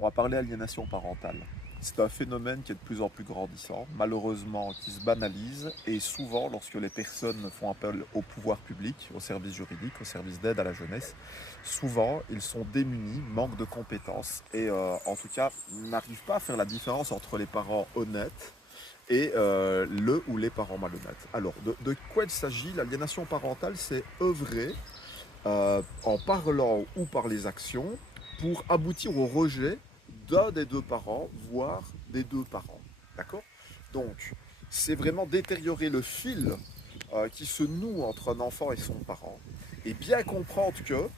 On va parler aliénation parentale. C'est un phénomène qui est de plus en plus grandissant, malheureusement qui se banalise et souvent lorsque les personnes font appel au pouvoir public, aux services juridiques, aux services d'aide à la jeunesse, souvent ils sont démunis, manquent de compétences et en tout cas n'arrivent pas à faire la différence entre les parents honnêtes et le ou les parents malhonnêtes. Alors de quoi il s'agit? L'aliénation parentale, c'est œuvrer en parlant ou par les actions pour aboutir au rejet d'un des deux parents, voire des deux parents. D'accord? Donc, c'est vraiment détériorer le fil qui se noue entre un enfant et son parent et bien comprendre que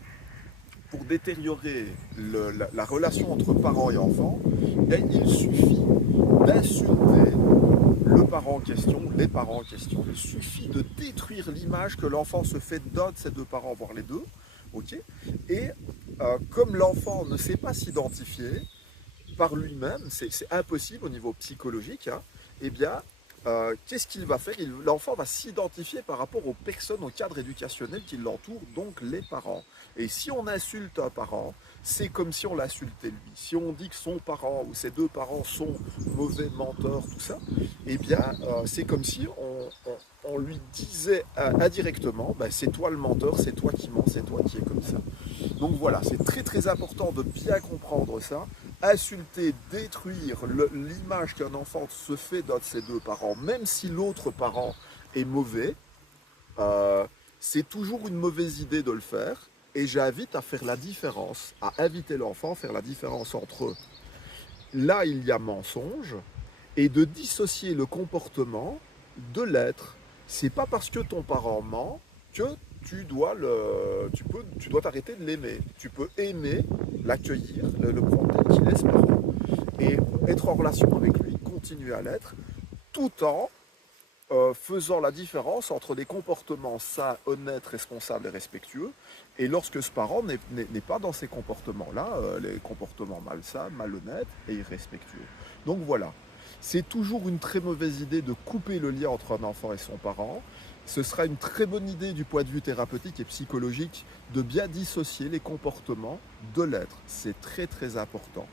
pour détériorer la relation entre parents et enfants, il suffit d'insulter le parent en question, les parents en question. Il suffit de détruire l'image que l'enfant se fait d'un de ses deux parents, voire les deux. Ok. Et comme l'enfant ne sait pas s'identifier par lui-même, c'est impossible au niveau psychologique, hein, eh bien, qu'est-ce qu'il va faire? L'enfant va s'identifier par rapport aux personnes, au cadre éducationnel qui l'entoure, donc les parents. Et si on insulte un parent, c'est comme si on l'insultait lui. Si on dit que son parent ou ses deux parents sont mauvais menteurs, tout ça, eh bien, c'est comme si on lui disait indirectement, ben, c'est toi le menteur, c'est toi qui mens, c'est toi qui es comme ça. Donc voilà, c'est très très important de bien comprendre ça. Insulter, détruire l'image qu'un enfant se fait d'un de ses deux parents, même si l'autre parent est mauvais, euh, c'est toujours une mauvaise idée de le faire. Et j'invite à faire la différence, à inviter l'enfant à faire la différence entre là il y a mensonge et de dissocier le comportement de l'être. C'est pas parce que ton parent ment que tu dois t'arrêter de l'aimer. Tu peux aimer, l'accueillir, le prendre tel qu'il est, ce parent, et être en relation avec lui, continuer à l'être, tout en faisant la différence entre des comportements sains, honnêtes, responsables et respectueux, et lorsque ce parent n'est pas dans ces comportements-là, les comportements malsains, malhonnêtes et irrespectueux. Donc voilà, c'est toujours une très mauvaise idée de couper le lien entre un enfant et son parent. Ce sera une très bonne idée du point de vue thérapeutique et psychologique de bien dissocier les comportements de l'être. C'est très très important.